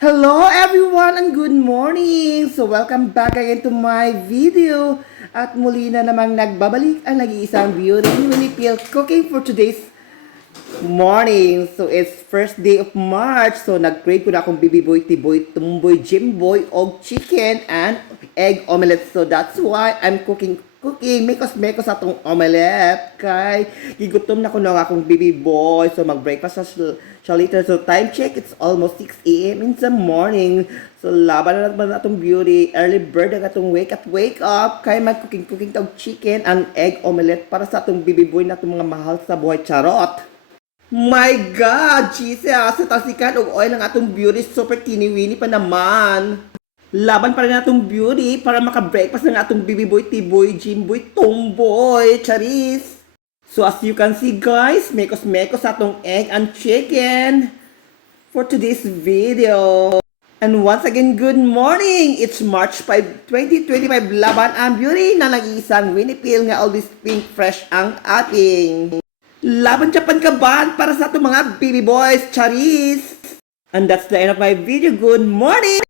Hello everyone and good morning! So welcome back again to my video. At muli na namang nagbabalik ang nag-iisang beauty Winnie Pil cooking for today's morning. So it's first day of March. So nag-create ko na akong bibiboy, tiboy, tumboy, jimboy, og chicken and egg omelette. So that's why I'm cooking mekos sa atong omelette kay gigutom na ko ng akong baby boy, so mag-breakfast siya later. So time check, it's almost 6 a.m. in the morning. So laban na naman atong beauty, early bird ang atong wake up kay mag-cooking tog chicken and egg omelette para sa atong baby boy na atong mga mahal sa buhay, charot. My God, Jesus, sa tasikan og oil ng atong beauty, super teeny-weeny pa naman. Laban pa rin atong beauty para maka-breakfast ng atong baby boy, tiboy, jimboy, tomboy, charis. So as you can see guys, mekos atong egg and chicken for today's video. And once again, good morning! It's March 5, 2025, laban ang beauty na nag-iisang Winnie Pil nga always pink fresh ang ating. Laban Japan kaban para sa atong mga baby boys, charis. And that's the end of my video. Good morning!